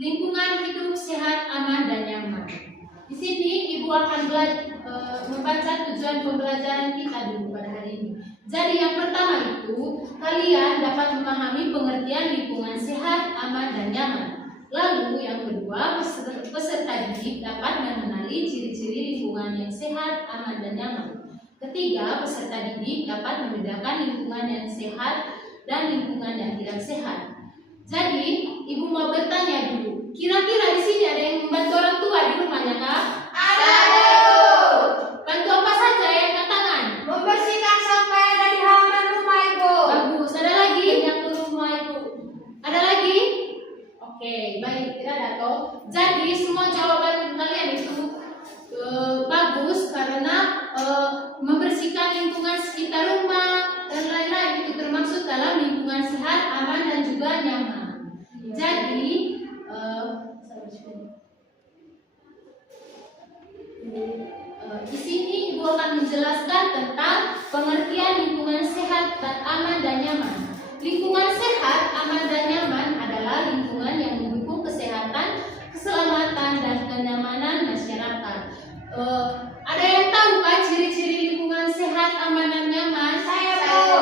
lingkungan hidup sehat, aman, dan nyaman. Di sini Ibu akan membaca tujuan pembelajaran kita dulu pada hari ini. Jadi yang pertama itu, kalian dapat memahami pengertian lingkungan sehat, aman, dan nyaman. Lalu yang kedua, peserta didik dapat mengenali ciri-ciri lingkungan yang sehat, aman, dan nyaman. Ketiga, peserta didik dapat membedakan lingkungan yang sehat dan lingkungan yang tidak sehat. Jadi, Ibu mau bertanya dulu, kira-kira di sini ada yang membantu orang tua di rumahnya, Kak? Ada. Bantu apa saja ya, angkat tangan? Membersihkan sampah yang ada di halaman rumah Ibu. Bagus. Ada lagi yang ke rumah Ibu? Ada lagi? Oke, baik. Tidak ada toh. Jadi semua jawaban kalian itu bagus karena membersihkan lingkungan sekitar rumah dan lain-lain itu termasuk dalam lingkungan sehat, aman, dan juga nyaman. Jadi di sini Ibu akan menjelaskan tentang pengertian lingkungan sehat dan aman dan nyaman. Lingkungan sehat, aman, dan nyaman adalah lingkungan yang mendukung kesehatan, keselamatan, dan kenyamanan masyarakat. Ada yang tahu kan ciri-ciri lingkungan sehat, aman, dan nyaman? Saya tahu.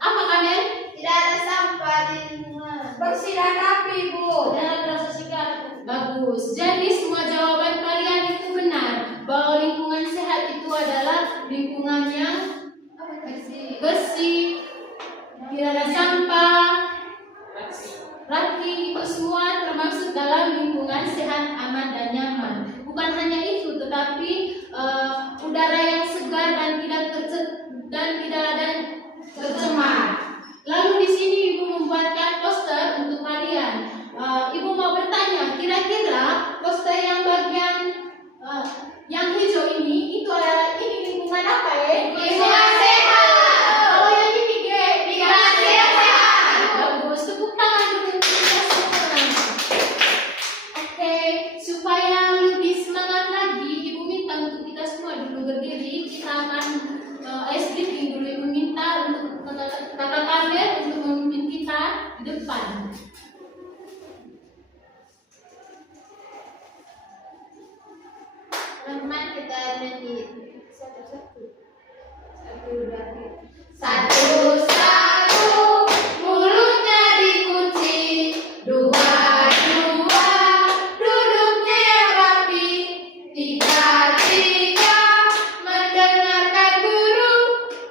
Apa kalian? Tidak ada sampah di lingkungan. Bersih dan rapi Ibu. Dan rasa sikap. Bagus. Jadi semua jawaban kalian itu benar. Bahwa lingkungan sehat itu adalah lingkungan yang bersih, tidak ada sampah, rapi, itu semua termasuk dalam lingkungan sehat, aman, dan nyaman. Bukan hanya itu, tetapi udara yang segar dan tidak ada tercemar. Lalu di sini Ibu membuatkan poster untuk kalian. Ibu mau bertanya, kira-kira poster yang bagian yang hijau ini itu adalah lingkungan apa ya? Lingkungan sehat. Kalau yang ini Lingkungan sehat. bagus. Tepuk tangan dulu. Oke, supaya lebih semangat lagi, Ibu minta untuk kita semua dulu berdiri. Kita akan ice breaking dulu. Ibu minta untuk kakak Kamil untuk memimpin kita di depan. Teman kita nyanyi satu-satu. Satu. Mulutnya dikunci. Dua, duduknya yang rapi. Tiga, mendengarkan guru.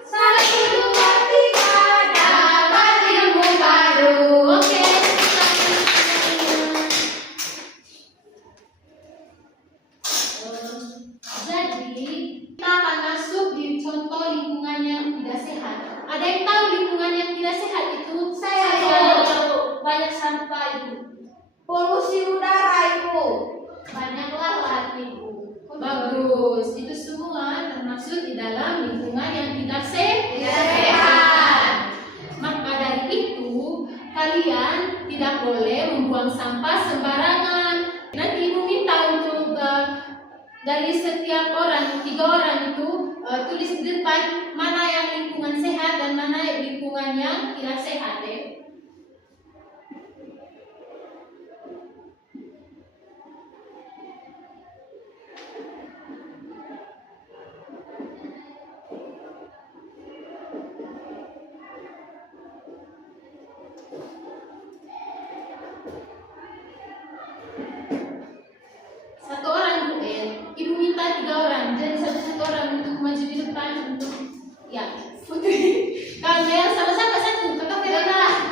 Satu, dua, tiga, dapat ilmu baru. Oke. Jadi kita akan masuk di contoh lingkungan yang tidak sehat. Ada yang tahu lingkungan yang tidak sehat itu? Saya tahu. Banyak sampah itu. Polusi udara Ibu. Banyak lalat Ibu. Bagus. Itu semua termasuk di dalam lingkungan yang tidak sehat. Maka dari itu kalian tidak boleh membuang sampah sembarangan. Nanti Ibu minta untuk dari setiap orang, 3 orang itu tulis di depan mana yang lingkungan sehat dan mana lingkungan yang tidak sehat ya. Satu orang Bu, Ibu minta 3 orang, jadi satu orang untuk maju di depan untuk ya. Kalau yang sama-sama satu, kakak Verona.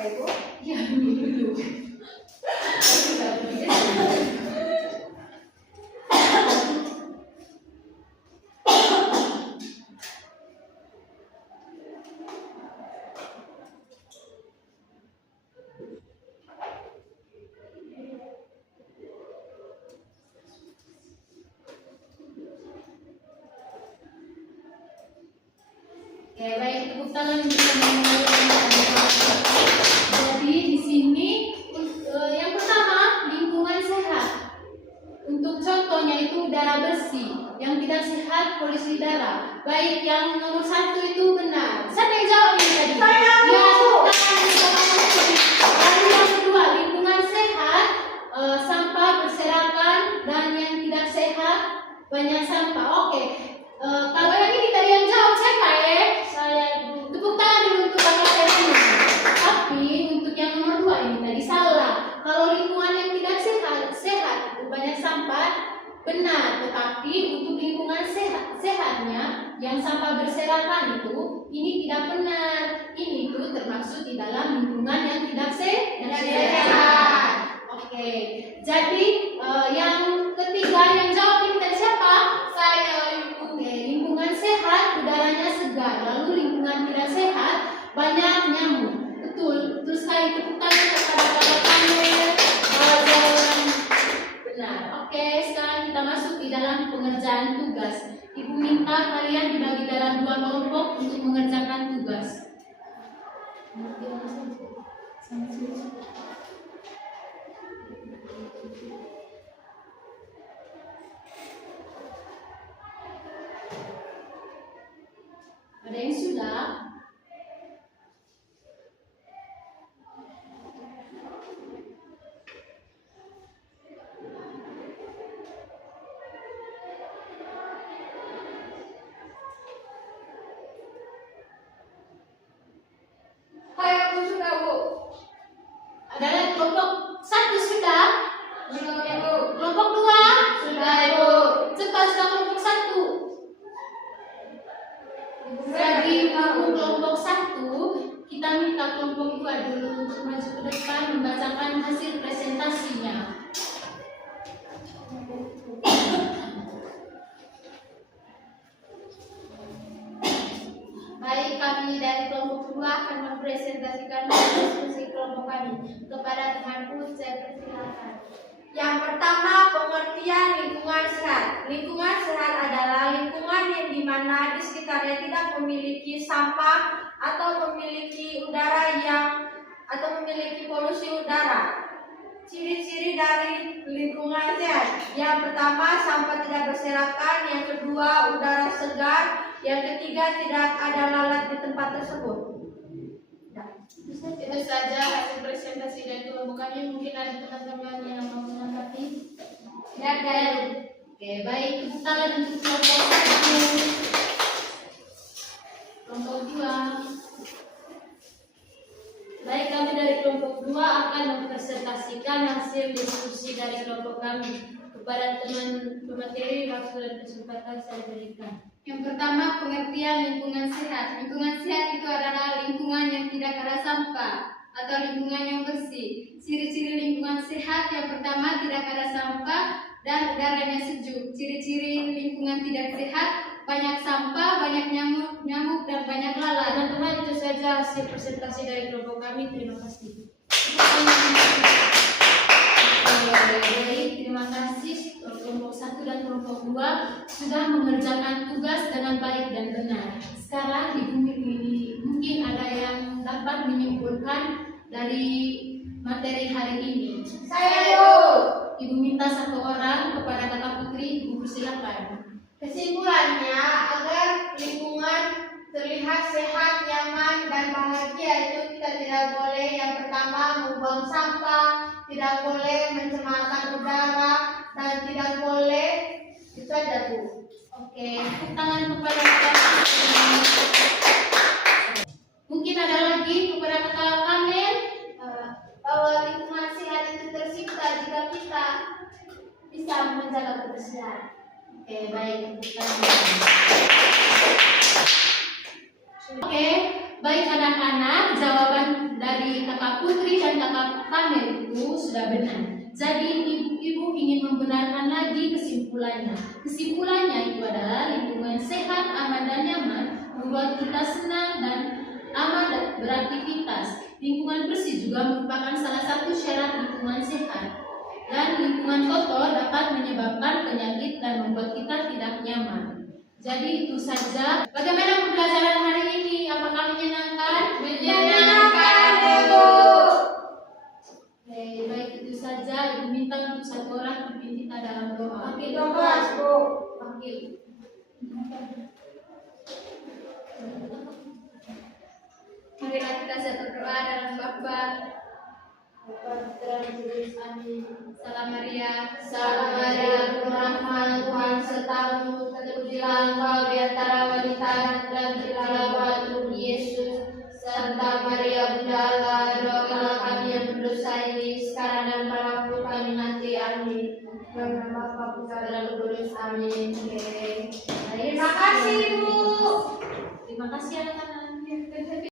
apa Ibu? Ya, ini dulu. Oke, baik, tepuk tangan untuk teman-teman. Jadi di sini yang pertama lingkungan sehat. Untuk contohnya itu udara bersih. Yang tidak sehat polusi udara. Baik, yang nomor 1 itu benar. Siapa yang jawab ini tadi? Saya, Ya, Bu. tepuk tangan untuk teman-teman. Lalu yang kedua lingkungan sehat, sampah berserakan dan yang tidak sehat banyak sampah. Oke. Kalau yang ini tadi yang jawab siapa ya? Saya Bu. Tepuk tangan dulu untuk kakak saya ini. Tapi untuk yang nomor 2 ini tadi salah. Kalau lingkungan yang tidak sehat itu banyak sampah, benar. Tetapi untuk lingkungan sehatnya yang sampah berserakan itu ini tidak benar. Ini itu termasuk di dalam lingkungan yang tidak sehat. Oke. Jadi yang ketiga yang jawab ini tadi siapa? Saya Ibu. Oke, lingkungan sehat udaranya segar, lalu lingkungan tidak sehat banyak nyamuk. Betul sekali, tepuk tangan kepada kakak Kamel. Jawaban benar. Oke, sekarang kita masuk di dalam pengerjaan tugas. Ibu minta kalian dibagi dalam 2 kelompok untuk mengerjakan tugas. Ada yang sudah? Saya Bu sudah Bu. Ada kelompok 1 sudah? Belum Ibu. Kelompok 2? Sudah Ibu. Cepat sudah kelompok 1. Jadi untuk kelompok 1 kita minta kelompok 2 dulu untuk maju ke depan membacakan hasil presentasinya. Baik, kami dari kelompok 2 akan mempresentasikan diskusi kelompok kami. Kepada temanku, saya persilakan. Yang pertama, pengertian lingkungan sehat. Lingkungan sehat adalah lingkungan yang dimana di sekitarnya tidak memiliki sampah atau memiliki memiliki polusi udara. Ciri-ciri dari lingkungan sehat. Yang pertama, sampah tidak berserakan. Yang kedua, udara segar. Yang ketiga, tidak ada lalat di tempat tersebut. Itu saja hasil presentasi dari kelompok kami. Mungkin ada teman-teman yang mau menanggapi. Ya. Oke, baik, tepuk tangan untuk kelompok 1. Kelompok 2. Baik, kami dari kelompok 2 akan mempresentasikan hasil diskusi dari kelompok kami. Kepada teman pemateri, waktu dan kesempatan saya berikan. Yang pertama, pengertian lingkungan sehat. Lingkungan sehat itu adalah lingkungan yang tidak ada sampah atau lingkungan yang bersih. Ciri-ciri lingkungan sehat yang pertama, tidak ada sampah dan udaranya sejuk. Ciri-ciri lingkungan tidak sehat, banyak sampah, banyak nyamuk dan banyak lalat. Teman-teman, itu saja hasil presentasi dari kelompok kami. Terima kasih. Baik, terima kasih kelompok 1 dan kelompok 2 sudah mengerjakan tugas dengan baik dan benar. Sekarang di bumi ini mungkin ada yang dapat menyimpulkan dari materi hari ini. Saya Bu. Ibu minta 1 orang kepada kakak Putri. Ibu persilakan. Kesimpulannya, agar lingkungan terlihat sehat, nyaman, dan bahagia itu kita tidak boleh yang pertama membuang sampah, tidak boleh mencemarkan udara, dan tidak boleh itu aja Bu. Oke, tepuk tangan kepada kakak Putri. Mungkin ada lagi kepada kakak Kamel. Bahwa lingkungan sehat itu tercipta jika kita bisa menjaga kebersihan. Oke, baik, tepuk tangan. Oke, Baik anak-anak, jawaban dari kakak Putri dan kakak Kamel itu sudah benar. Jadi ibu ingin membenarkan lagi kesimpulannya. Kesimpulannya itu adalah lingkungan sehat, aman dan nyaman membuat kita senang dan aman beraktivitas. Lingkungan bersih juga merupakan salah satu syarat lingkungan sehat. Dan lingkungan kotor dapat menyebabkan penyakit dan membuat kita tidak nyaman. Jadi itu saja. Bagaimana pembelajaran hari ini? Apakah menyenangkan? Menyenangkan, Ibu. Oke, baik itu saja. Ibu minta untuk satu orang pimpin kita dalam doa. Wakil kelas, Bu. Wakil. Marilah kita satu doa dalam Bapa. Amin. Salam Maria. Salam Maria, penuh rahmat, Tuhan sertamu, terpujilah engkau di antara wanita dan terpujilah buah tubuh Yesus. Santa Maria Bunda Allah, doakanlah kami yang berdosa ini sekarang dan pada waktu kami mati. Amin. Dalam nama Bapa, Putra dan Roh Kudus. Amin. Terima kasih, Ibu. Terima kasih anak-anak.